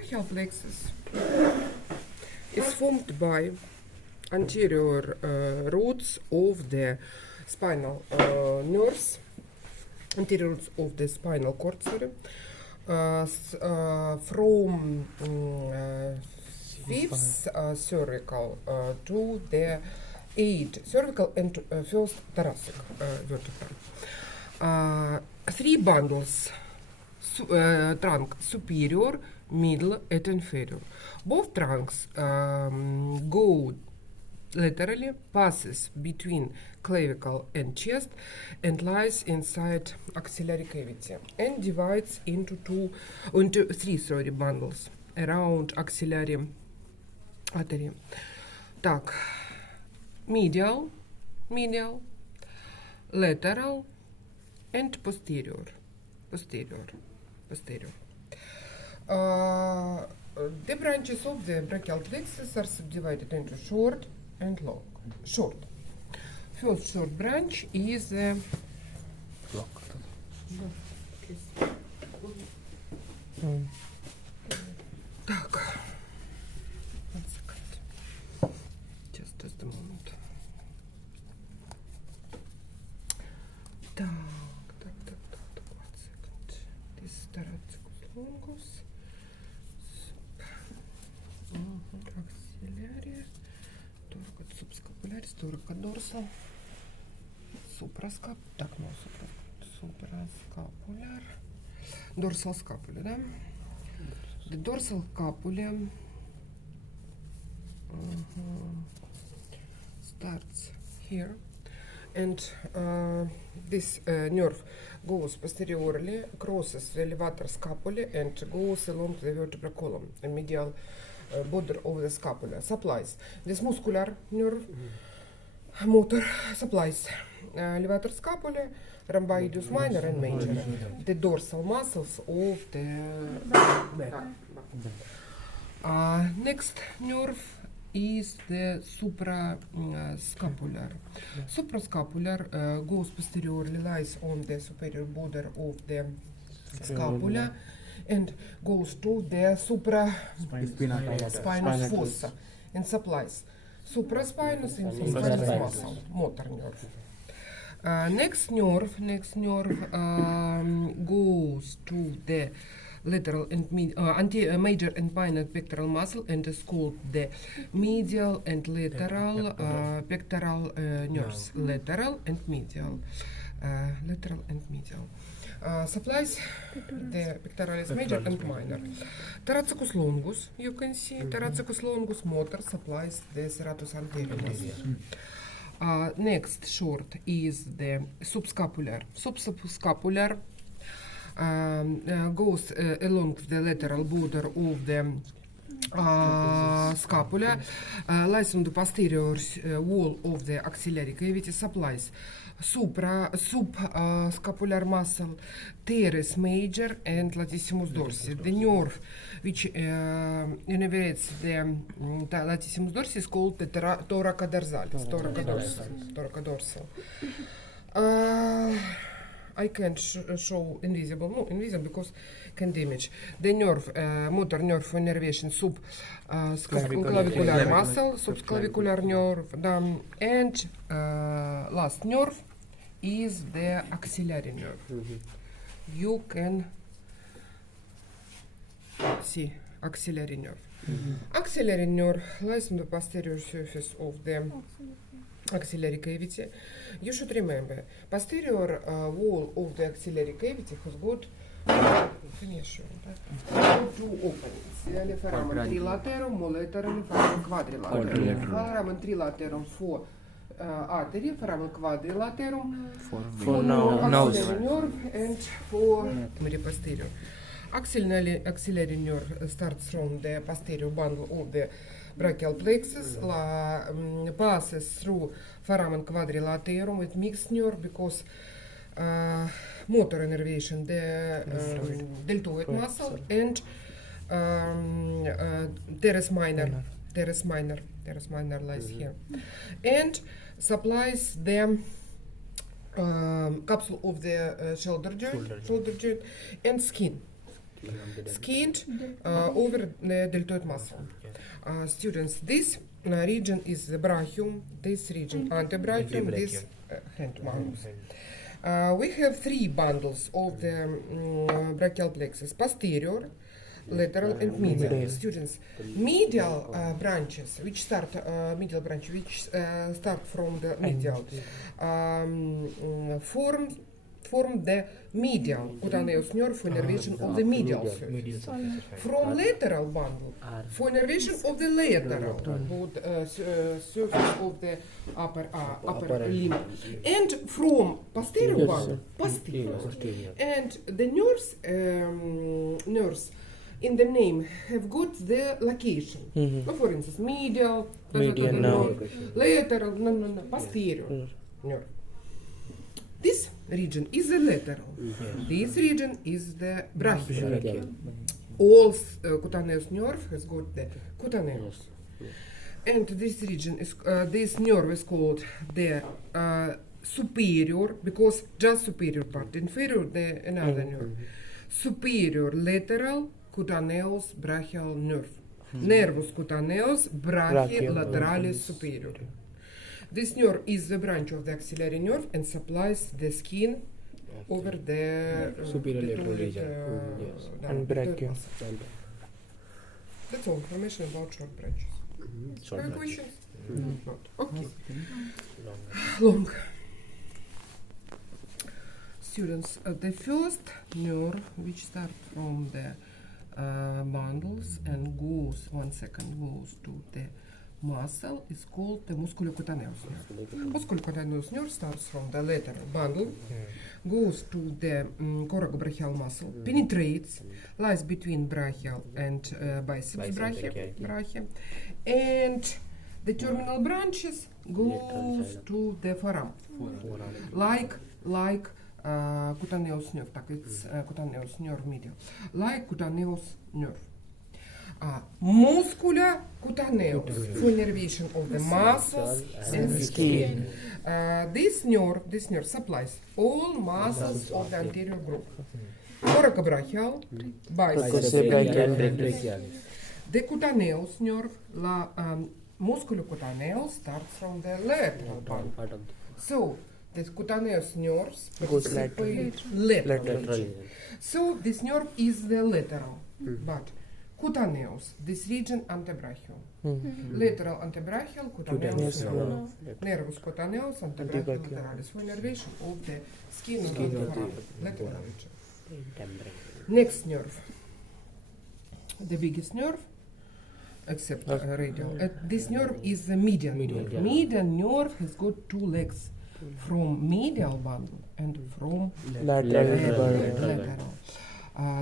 brachial plexus is formed by anterior roots of the spinal nerves, anterior roots of the spinal cord, sorry, from fifth cervical to the eighth cervical and first thoracic vertebra. Three bundles, trunk superior, middle, and inferior. Both trunks go laterally, passes between clavicle and chest, and lies inside axillary cavity, and divides into three bundles around axillary artery. Так, medial, lateral, and posterior. The branches of the brachial plexus are subdivided into short and long. Short. First short branch is the Так. One second. Just a moment. Так. One second. This is thoracic longus. Axillary. Subscapularis, thoracodorsal. Suprascapular. Так, no, suprascapular. Dorsal scapula, да? The dorsal scapula starts here, and this nerve goes posteriorly, crosses the levator scapula, and goes along the vertebral column and medial border of the scapula. Supplies this muscular nerve, motor supplies levator scapula, rhomboideus minor and major, the dorsal muscles of the back. Next nerve is the suprascapular. Suprascapular goes posteriorly, lies on the superior border of the scapula, and goes to the supraspinous fossa and supplies supraspinous and spinous muscle, motor nerve. Next nerve goes to the lateral and major and minor pectoral muscle, and is called the medial and lateral pectoral nerves. Lateral and medial. Supplies the pectoralis major and minor. Thoracic longus, you can see. Thoracic longus motor supplies the serratus anterior muscle. Next short is the subscapular. Subscapular goes along the lateral border of the scapula, lies on the posterior wall of the axillary cavity, supplies subscapular muscle, teres major and latissimus dorsi. The nerve which innervates the latissimus dorsi is called the thoracodorsal. I can't show invisible because can damage the nerve, motor nerve for innervation, subclavicular muscle, subclavicular nerve, and last nerve is the axillary nerve. You can see axillary nerve. Axillary nerve lies on the posterior surface of the axillary cavity. You should remember, posterior wall of the axillary cavity has got two openings. Foramen trilaterum, molaterum, foramen quadrilaterum. Foramen trilaterum for artery, foramen quadrilaterum for axillary nerve and for posterior. Axillary nerve starts from the posterior bundle of the brachial plexus, passes through foramen quadrilaterum with mixed nerve because motor innervation, the deltoid muscle, and teres minor lies here, and supplies the capsule of the shoulder joint and skin. skinned over the deltoid muscle. Students, this region is the brachium, this region antebrachium, this hand malleus. We have three bundles of the brachial plexus: posterior, lateral, and medial. Students, medial branches, which start from the medial, form the medial cutaneous nerve for innervation of the medial surface. From lateral bundle for innervation of the lateral surface of the upper limb, and from posterior bundle posterior. And the nerves in the name have got the location. For instance, medial, lateral, posterior nerve. This region is the lateral. This region is the brachial. All cutaneous nerve has got the cutaneous. And this region is, this nerve is called the superior, because just superior part, inferior the another nerve. Superior lateral cutaneous brachial nerve. Nervus cutaneus brachio-lateralis superior. This nerve is the branch of the axillary nerve and supplies the skin over the superior region. And brachial. That's all information about short branches. Any questions? Not. Okay. Long. Students, the first nerve which starts from the bundles and goes to the muscle is called the musculocutaneous nerve. Musculocutaneous nerve starts from the lateral bundle, goes to the coracobrachial muscle, penetrates, lies between brachial and biceps brachia, and the terminal branches goes to the forearm, like cutaneous nerve, it's cutaneous nerve medial, like cutaneous nerve. Muscular cutaneous for innervation of the muscles and skin. This nerve supplies all muscles of the anterior group. Coracobrachial, biceps, the cutaneous nerve, musculocutaneous, starts from the lateral part. So the cutaneous nerves participate laterally. So this nerve is the lateral, but cutaneous, this region antebrachial. Lateral antebrachial, cutaneous nerve. Nervus cutaneous, antebrachial lateralis, for innervation of the skin of the forearm, lateral region. Next nerve, the biggest nerve, except radial. This nerve is the median nerve. Median nerve has got two legs, from medial bundle and from lateral.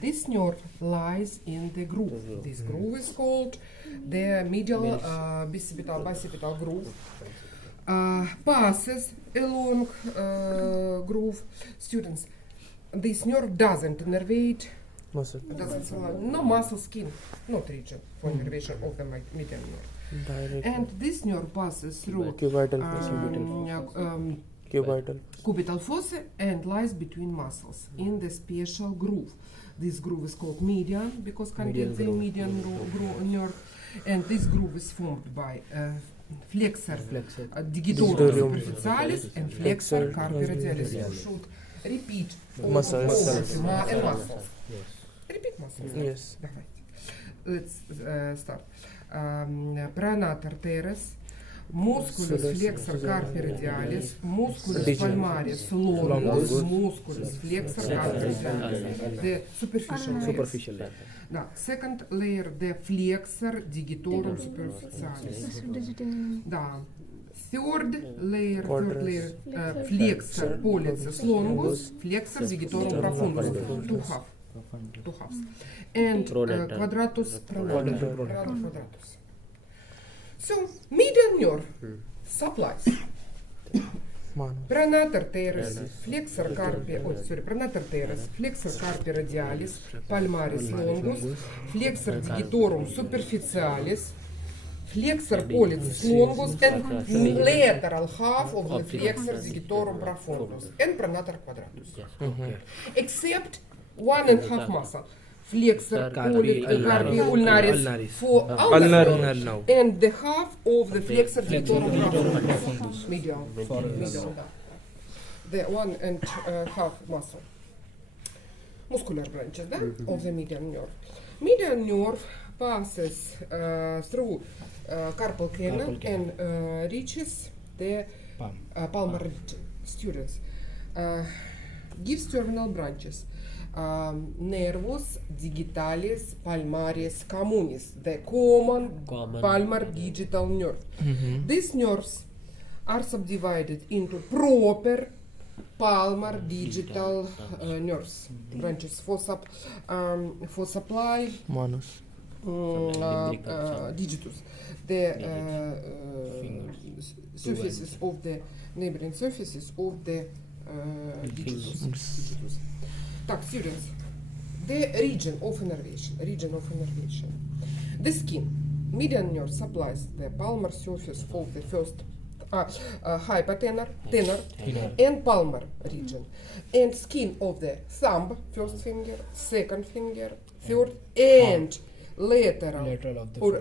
This nerve lies in the groove. This groove is called the medial bicipital groove. Passes along groove. Students, this nerve doesn't innervate, no muscle, skin, not region for innervation of the median nerve. And this nerve passes through cubital fossa and lies between muscles in the special groove. This groove is called median because contains the median nerve, and this groove is formed by flexor digitorum superficialis and flexor carpi radialis. You should repeat muscles and muscles. Repeat muscles. Yes. Let's start. Pronator teres, musculus flexor carpi radialis, musculus palmaris longus, musculus flexor carpi radialis. The superficial layer. Now, second layer, the flexor digitorum superficialis. Third layer, flexor pollicis longus, flexor digitorum profundus, two halves. And quadratus quadratus. So, median nerve supplies pronator teres, flexor carpi radialis, palmaris longus, flexor digitorum superficialis, flexor pollicis longus, and lateral half of the flexor digitorum profundus, and pronator quadratus. Except 1.5 muscle. flexor Carpi ulnaris for ulnar nerve, and the half of the flexor pectoral medial. The 1.5 muscle. Muscular branches of the median nerve. Median nerve passes through carpal canal and reaches the palmar region. Students, gives terminal branches. Nervus digitalis palmaris communis, the common palmar digital nerve. These nerves are subdivided into proper palmar digital nerves branches for supply digitus, the surfaces of the neighboring surfaces of the digitus. Так, students, the region of innervation. The skin, median nerve supplies the palmar surface of the first hypotenar, tenor, and palmar region, and skin of the thumb, first finger, second finger, third, and lateral of the or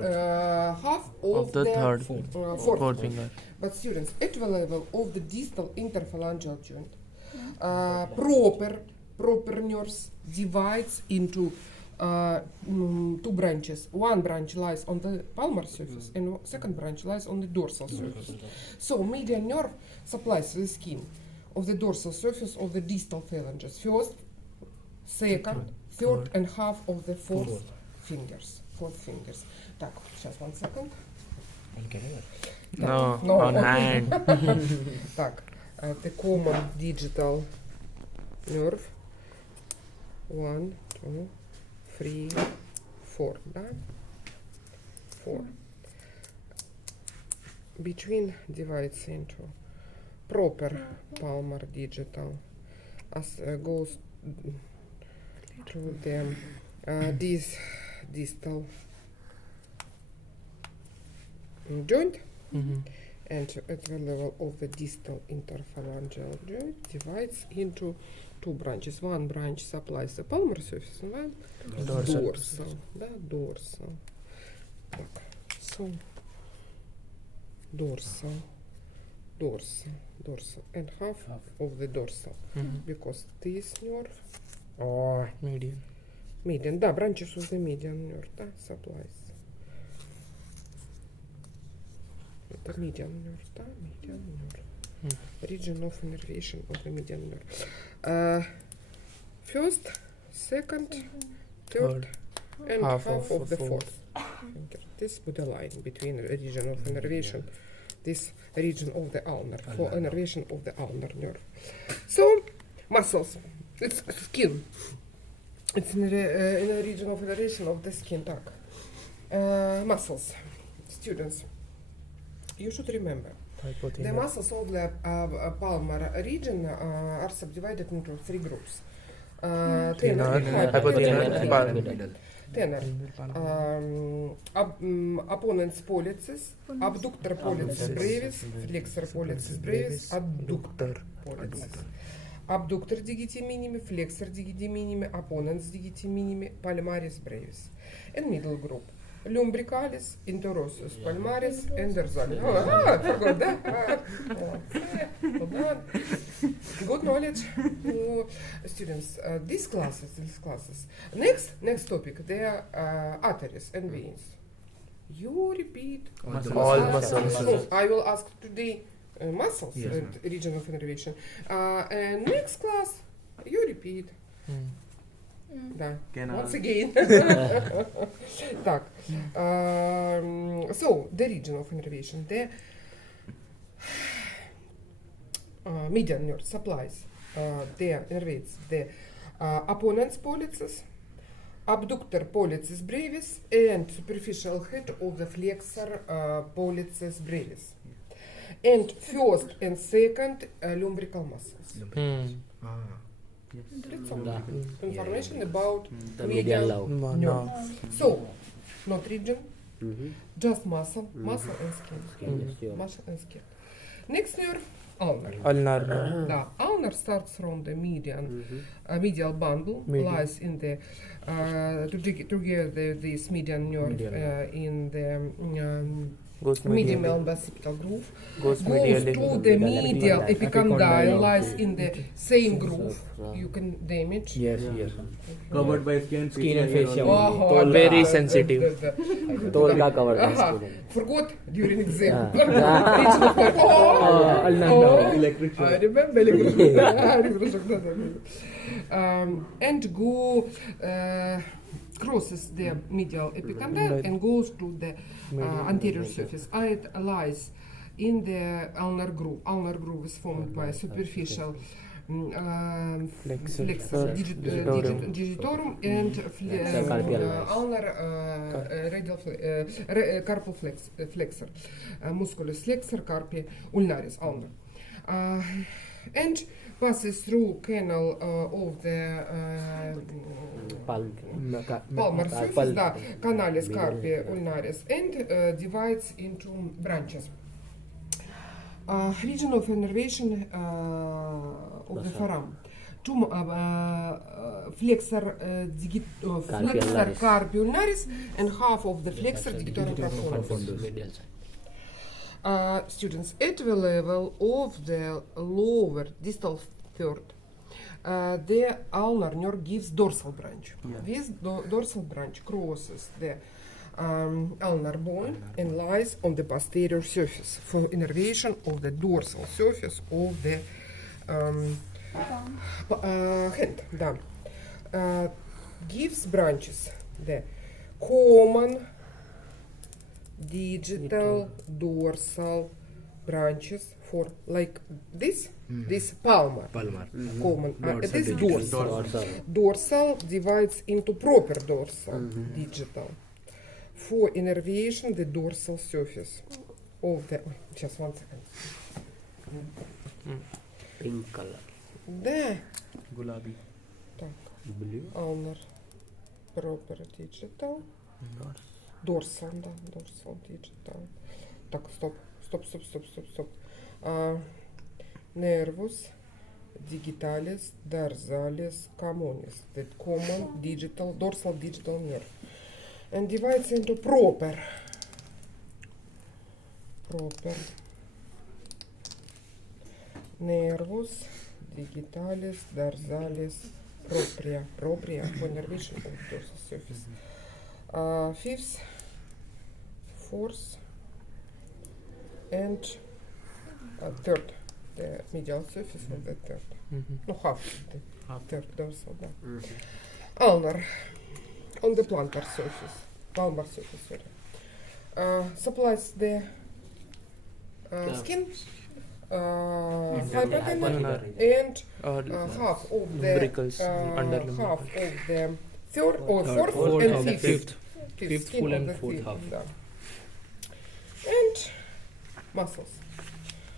half of the third, fourth finger. But students, at the level of the distal interphalangeal joint, proper nerves divides into two branches. One branch lies on the palmar surface and second branch lies on the dorsal surface. So median nerve supplies the skin of the dorsal surface of the distal phalanges. First, second, third and half of the fourth fingers. Так, сейчас, 1 second. No, on hand. Так, the common digital nerve. 1, 2, 3, 4, да? 4. Between divides into proper palmar digital as goes through the this distal joint, and at the level of the distal interphalangeal joint divides into two branches. One branch supplies the palmar surface and one dorsal. Dorsal. Так, so dorsal, and half of the dorsal, because this nerve, median, да, branches of the median nerve, да, supplies. Это median nerve, да, median nerve. Region of innervation of the median nerve. First, second, third, and half of the fourth finger. This would align between the region of innervation, this region of the ulnar, for innervation of the ulnar nerve. So, muscles, it's skin. It's in the region of innervation of the skin. Muscles, students, you should remember. The muscles of the palmar region are subdivided into 3 groups. Tenor, opponens pollicis, abductor pollicis brevis, flexor pollicis brevis, adductor pollicis. Abductor digiti minimi, flexor digiti minimi, opponens digiti minimi, palmaris brevis. And middle group, lumbricalis, interosseus palmaris, and dorsalis. I forgot that. Good knowledge, students. These classes. Next topic, they are arteries and veins. You repeat All muscles. I will ask today muscles and region of innervation. And next class, you repeat. Да. Once again. Так. So, the region of innervation. The median nerve supplies, innervates the opponens pollicis, abductor pollicis brevis, and superficial head of the flexor pollicis brevis. And first and second lumbrical muscles. That's all. Information about medial nerve. So, not region, just muscle and skin. Muscle and skin. Next nerve, ulnar. Ulnar. The ulnar starts from the medial bundle, lies in the together this median nerve in the Goes medial medially. and occipital groove, Goes goes medially. to the medial epicondyle, lies in the same groove. You can damage. Yes, yes. Covered by skin and fascia. Oh, Very sensitive. Tole ka covered by Aha, skin. forgot during exam. electric I shock. remember electroshock. And go crosses the medial epicondyle and goes to the anterior surface. It lies in the ulnar groove. Ulnar groove is formed by superficial Flexor. digitorum and ulnar carpal flexor, musculus flexor carpi ulnaris ulnar, and passes through canal of the palmar surface, the canalis carpi ulnaris, and divides into branches. Region of innervation of the forearm. Two flexor carpi ulnaris and half of the flexor digitorum profundus. Students, at the level of the lower distal third, the ulnar nerve gives dorsal branch. This dorsal branch crosses the ulnar bone and lies on the posterior surface for innervation of the dorsal surface of the hand. Gives branches the common digital dorsal branches for like this palmar. Common this dorsal. Dorsal divides into proper dorsal digital for innervation the dorsal surface of the just 1 second. Pink color. The Gulabi. Blue. ulnar proper digital. Dorsal, да, dorsal digital. Так, стоп. Nervus digitalis dorsalis communis, the common digital, dorsal digital nerve, and divides into proper nervus digitalis dorsalis propria for innervation of dorsal surface. Fifth, fourth, and third, the medial surface of the third. No, half the third dorsal. Ulnar, on the plantar surface, palmar surface, sorry. Supplies the skin, hypotenor, and half of the Umbilicals, underlimb. half of the third or fourth and fifth. Fifth skin full of and the fourth fifth, half. да. And muscles.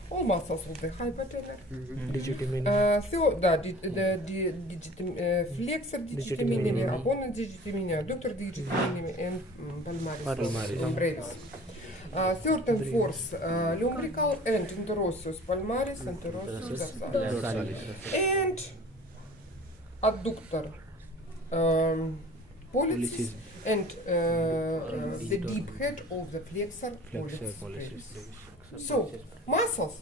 All muscles of the hypotenor. Digitimin. Flexor digitiminimi, opponent digitiminimi, adductor digitiminimi, and palmaris brevis. Third and fourth lumbrical and interosseus palmaris, interosseus dorsalis, and adductor pollicis, and the deep head of the flexor pollicis brevis. So muscles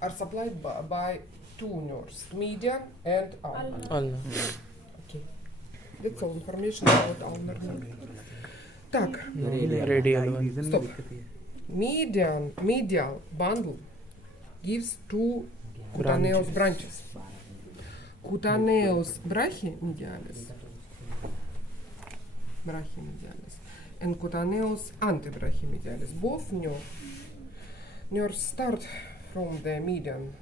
are supplied by two nerves, median and ulnar. Ulnar. Okay, that's all information about ulnar nerve. Так, Radial one. stop. Medial bundle gives two cutaneous branches. Cutaneous brachymedialis and cutaneous antebrachymedialis. Both nerves start from the median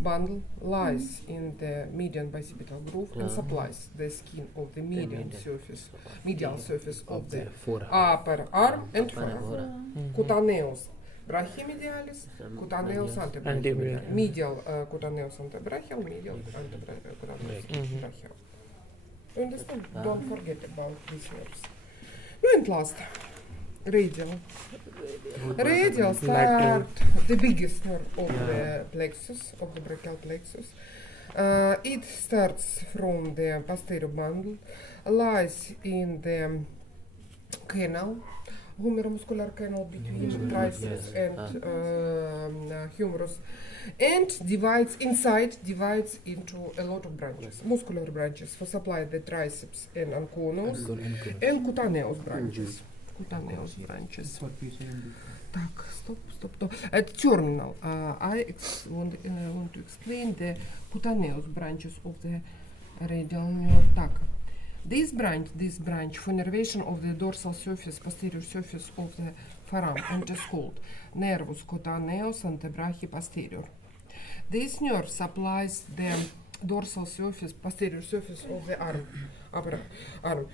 bundle, lies in the median bicipital groove, and supplies the skin of the medial surface of the upper arm and forearm. Cutaneous brachymedialis, cutaneous antebrachial. Medial cutaneous antebrachial, medial antebrachial. You understand? Don't forget about these nerves. And last, radial. Radial Lateral. start the biggest nerve of the plexus, of the brachial plexus. It starts from the posterior bundle, lies in the canal, humeromuscular canal between triceps and humerus, and divides into a lot of branches, muscular branches for supply the triceps and anconos, and cutaneous branches. Cutaneous branches. Так, stop. At terminal, want to explain the cutaneous branches of the radial nerve. Так, this branch for nervation of the dorsal surface, posterior surface of the forearm, and is called nervus cutaneus antebrachi posterior. This nerve supplies the dorsal surface, posterior surface of the arm, upper arm.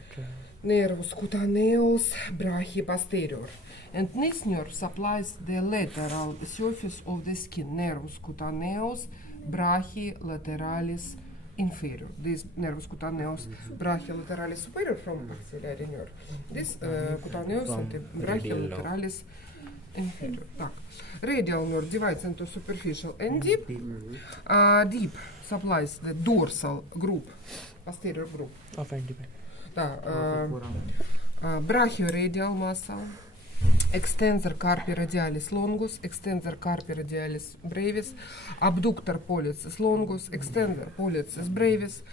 Nervus cutaneus brachi posterior. And this nerve supplies the lateral surface of the skin, nervus cutaneus brachi lateralis inferior. This nervus cutaneus brachi lateralis superior from axillary nerve. This cutaneus brachi lateralis inferior. Так. Radial nerve divides into superficial and deep. Deep supplies the dorsal group, posterior group. Of independent. Brachioradial muscle, extensor carpi radialis longus, extensor carpi radialis brevis, abductor pollicis longus, extensor pollicis brevis,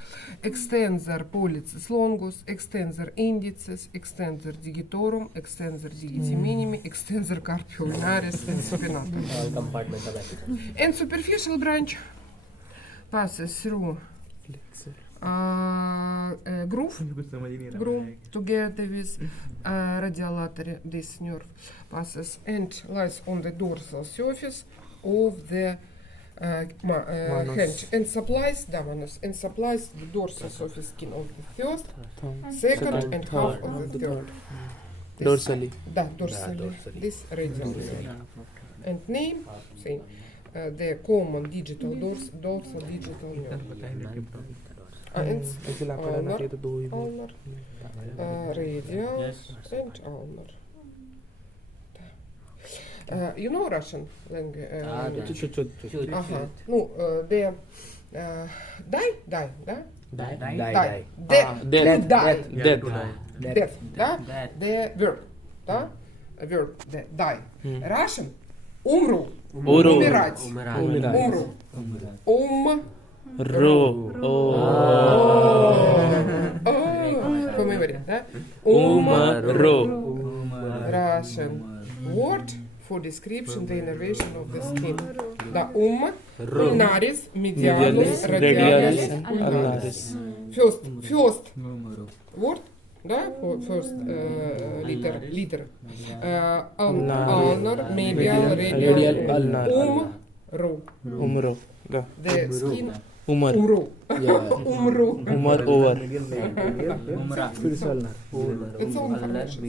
extensor pollicis longus, extensor indicis, extensor digitorum, extensor digiti minimi, extensor carpi ulnaris, and supinatum. All compartments of episodes. And superficial branch passes through Flexor. groove together with radial this nerve passes and lies on the dorsal surface of the hand and supplies the dorsal surface skin of the first, second, and half of the third. Dorsally. Dorsally. This radial nerve. And name, same. The common digital dorsal digital nerve. And ulnar, radial, and ulnar. You know Russian language? Чуть-чуть. Ну, the die, да? Die. Death, Death. die. Death. Death, да? The verb, да? Verb, the die. Russian, умру. Uru. Умирать. Умирать. Умру. Ro. Come говорят, да? Umaro. Russian word for description the innervation of the skin. Да, ulnaris, medialis, radialis, Radialis and ulnaris. ulnaris. First word, да, first letter. Ulnar, medial, Radial, radial, ulnar. umru. Umro. Yeah. The skin, Umar. umru. Yeah. Umru. Umar over. It's all information.